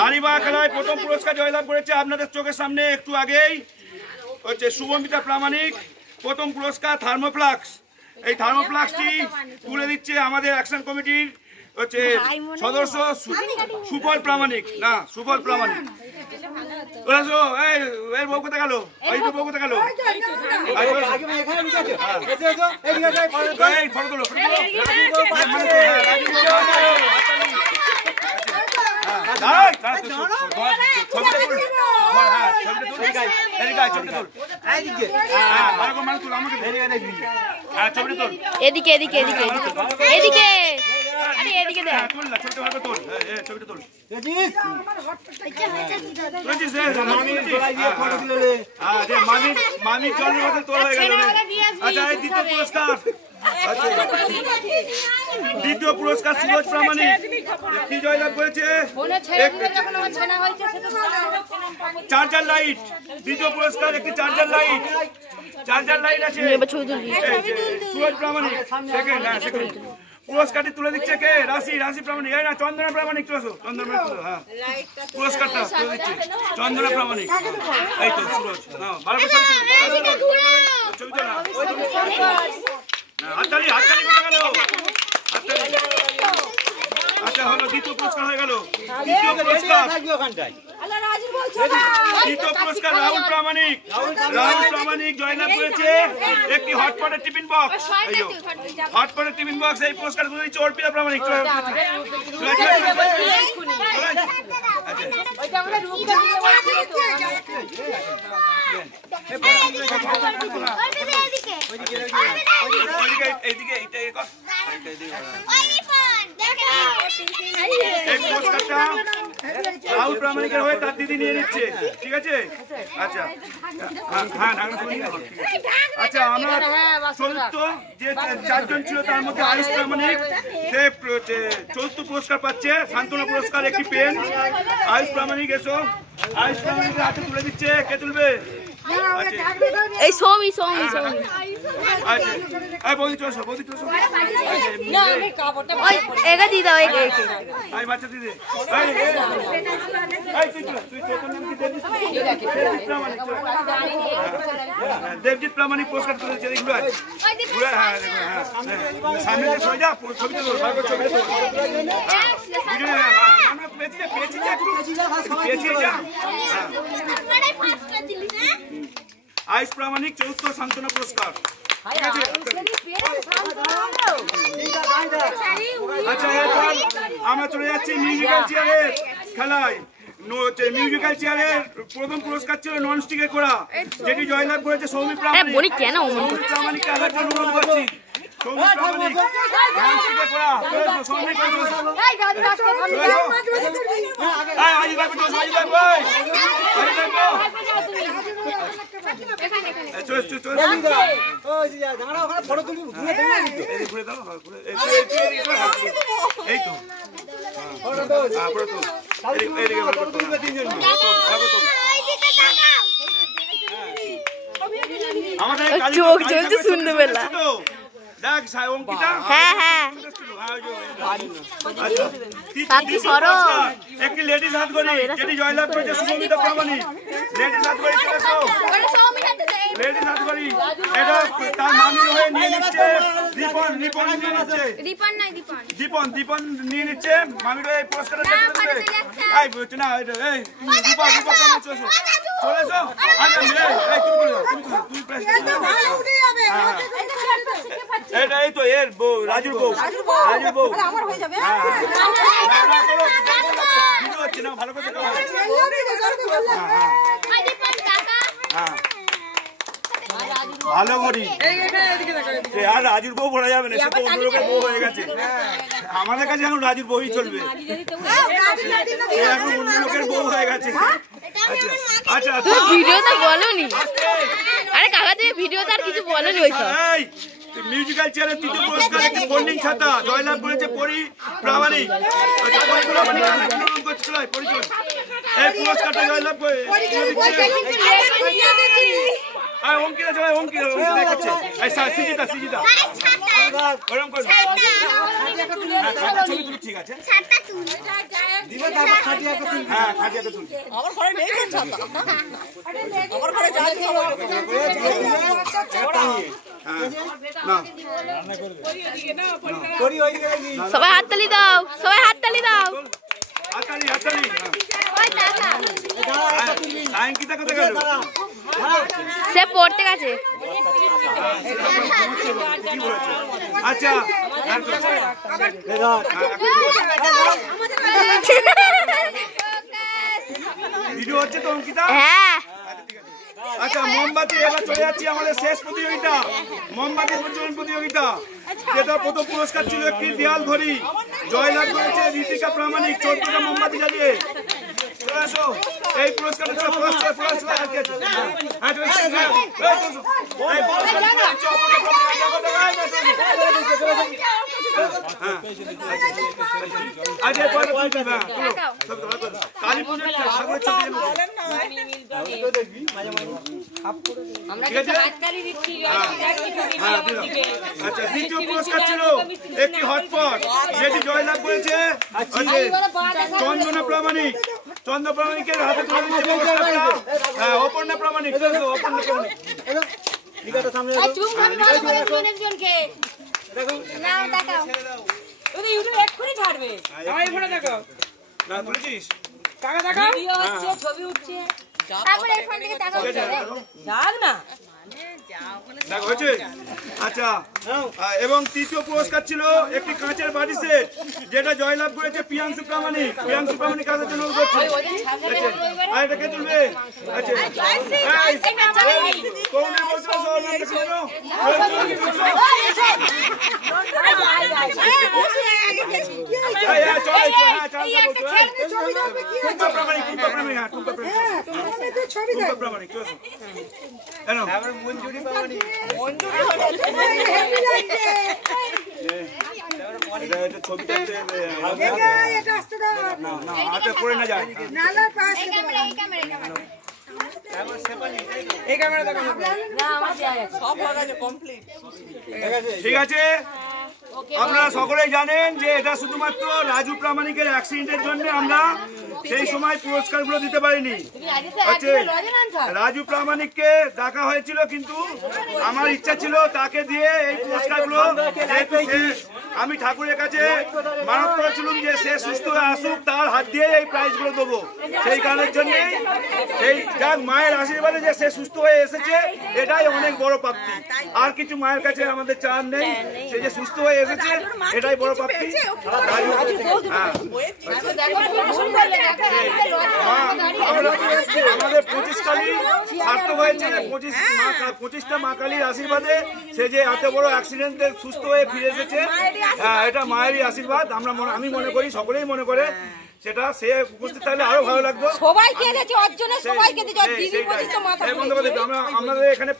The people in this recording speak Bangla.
হাড়িবা খেলায় প্রথম পুরস্কার জয়লাভ করেছে আপনাদের চোখের সামনে একটু আগেই হচ্ছে শুভমিতা প্রামাণিক। প্রথম পুরস্কার থার্মোফ্লাক্স। এই থার্মোফ্লাক্সটি তুলে দিচ্ছে আমাদের অ্যাকশন কমিটির হচ্ছে সদস্য সুফল প্রামাণিক। না, সুফল প্রামাণিক। এই বউ কোথায় গেল? এই তো বউ কোথায় গেল? এদিকে এদিকে এদিকে এদিকে এদিকে দেখ মামির জলের বোতল তোলা হয়ে গেল। আচ্ছা, এই দ্বিতীয় পুরস্কার। দ্বিতীয় পুরস্কার সুরজ প্রামাণিক কি জয়লাভ করেছে? Charger light. দ্বিতীয় পুরস্কার একটি চার্জার লাইট। চার্জার লাইট আছে সুরজ প্রামাণিক। সেকেন্ড পুরস্কারটি তুলে দিচ্ছে কে? রাশি প্রামাণিক। এই না, চন্দনা প্রামাণিক। চলে আসো, চন্দনা প্রামাণিক। হ্যাঁ, পুরস্কারটা তুলে দিচ্ছে চন্দনা প্রামাণিক। এই তো সুরজ। ভালো করে ছবি তোলা। হাততালি হাততালি কোথা গেল? হাততালি। আচ্ছা, হলো দ্বিতীয় পুরস্কার হয়ে গেল। তৃতীয় পুরস্কার রাহুল প্রামাণিক। রাহুল প্রামাণিক জয়লাভ করেছে একটি হটপটের টিফিন বক্স। হটপটের টিফিন বক্স। এই পুরস্কার তুলে দিচ্ছে অর্পিতা প্রামাণিক। রাহুল প্রামাণিকের হয়ে তার দিদি নিয়ে নিচ্ছে। ঠিক আছে? আচ্ছা, হ্যাঁ, আচ্ছা, আমরা চতুর্থ যে চারজন ছিল তার মধ্যে আয়ুষ প্রামাণিক সে চতুর্থ পুরস্কার পাচ্ছে। সান্ত্বনা পুরস্কার একটি পেন। আয়ুষ প্রামাণিক এসো। আয়ুষ প্রামাণিকের হাতে তুলে দিচ্ছে। কে তুলবে? এই সৌমি আচ্ছা, বৌদি চলছো, বৌদি চলছো। এগা দি দাও। এই বাচ্চা দিদি, দেবজিৎ প্রামাণিক পুরস্কার তুলেছে। সামনে ছবি যা, ছবি তো আয়ুষ প্রামাণিক চতুর্থ সান্ত্বনা পুরস্কার। ঠিক আছে? আচ্ছা, আমরা চলে যাচ্ছি মিউজিক্যাল চেয়ারের খেলায়। মিউজিক্যাল চেয়ারের প্রথম পুরস্কার ছিল ননস্টিকে করা, যেটি জয়লাভ করেছে সৌমি প্রামাণিক। সৌমি প্রামাণিককে আসার জন্য অনুরোধ করছি। সৌমি প্রামাণিক ননস্টিকে করা। চোখ জ্বলছে শুনতে পেলাম। একটি লেডিস হাত ঘড়ি যেটি জয়লাভ করেছে শুভমিতা প্রামাণিক। লেডিস হাত ঘড়ি এটা তার মামির হয়ে নিয়ে নিচ্ছে দীপন নিয়ে নিচ্ছে মামির হয়ে পুরস্কারটা না। চলেছো? এটা এই তো এর বউ, রাজুর বউ। হচ্ছে না, ভালো করে ভালো করি। আর রাজুর বউ বলা যাবে না, সে তো অন্য লোকের বউ হয়ে গেছে। আমাদের কাছে এখন রাজুর বউই চলবে। এখন অন্য লোকের বউ হয়ে গেছে। আচ্ছা, ভিডিওটা বলোনি। আরে কাকা, তুমি ভিডিওতে আর কিছু বলোনি। মিউজিক্যাল চেয়ারের তৃতীয় পুরস্কার একটি ফোল্ডিং ছাতা জয়লাভ করেছে পরি প্রামাণিক। এই পুরস্কারটা জয়লাভ করে অঙ্কিতা, অঙ্কিতা দেখাচ্ছে। সিজিতা ওরকম করো ছবি তুলি ঠিক আছে হ্যাঁ খাটিয়াকে তুলি সবাই হাততালি দাও, সবাই হাততালি দাও। হাততালি হাততালি সায়ঙ্কিতা কোথায় গেল সে পড়তে গেছে। আচ্ছা ভিডিও হচ্ছে তো অঙ্কিতা হ্যাঁ আচ্ছা মোমবাতি এবার চলে যাচ্ছি আমাদের শেষ প্রতিযোগিতা মোমবাতি প্রজ্বলন প্রতিযোগিতা যেটা প্রথম পুরস্কার ছিল একটি দেয়াল ঘড়ি জয়লাভ করেছে ঋতিকা প্রামাণিক 14টা মোমবাতি জ্বালিয়ে চলে আসো এই পুরস্কারটা ছিল কালী পুজোর ঠাকুরের ছবি আচ্ছা দ্বিতীয় পুরস্কার ছিল একটি হটপট যেটি জয়লাভ করেছে চন্দনা প্রামাণিক চন্দ্র প্রামাণিকের হাতে তুলে দিচ্ছে পুরস্কারটা হ্যাঁ অপর্ণা প্রামাণিক অপর্ণা প্রামাণিক না তুলেছিস ছবি উঠছে আচ্ছা এবং তৃতীয় পুরস্কার ছিল একটি কাঁচের বাটি সেট যেটা জয়লাভ করেছে প্রিয়াংশু প্রামাণিক কাছে জন্য করছে আর এটা কে তুলবে আচ্ছা করে না যায় ঠিক আছে আপনারা সকলেই জানেন যে এটা শুধুমাত্র রাজু প্রামাণিকের অ্যাক্সিডেন্টের জন্য আমরা সেই সময় পুরস্কারগুলো দিতে পারিনি রাজু প্রামাণিককে ডাকা হয়েছিল কিন্তু আমার ইচ্ছা ছিল তাকে দিয়ে এই পুরস্কারগুলো আমি ঠাকুরের কাছে মানত করেছিলাম যে সে সুস্থ হয়ে আসুক তার হাত দিয়ে এই প্রাইজগুলো দেবো সেই কারণের জন্য এই যাক মায়ের আশীর্বাদে যে সে সুস্থ হয়ে এসেছে এটাই অনেক বড় প্রাপ্তি আর কিছু মায়ের কাছে আমাদের চান নেই সে যে সুস্থ হয়ে এসেছে এটাই বড় প্রাপ্তি আমাদের 25 কালী সার্থক হয়েছে 25টা মা কালীর আশীর্বাদে সে যে এত বড় অ্যাক্সিডেন্টে সুস্থ হয়ে ফিরে এসেছে এটা মায়েরই আশীর্বাদ আমি মনে করি সকলেই মনে করে সেটা সে উপস্থিত থাকলে আরো ভালো লাগতো সবাই কেঁদেছে ওর জন্য সবাই কেঁদেছে দিদির প্রতি তো মাথা আমাদের এখানে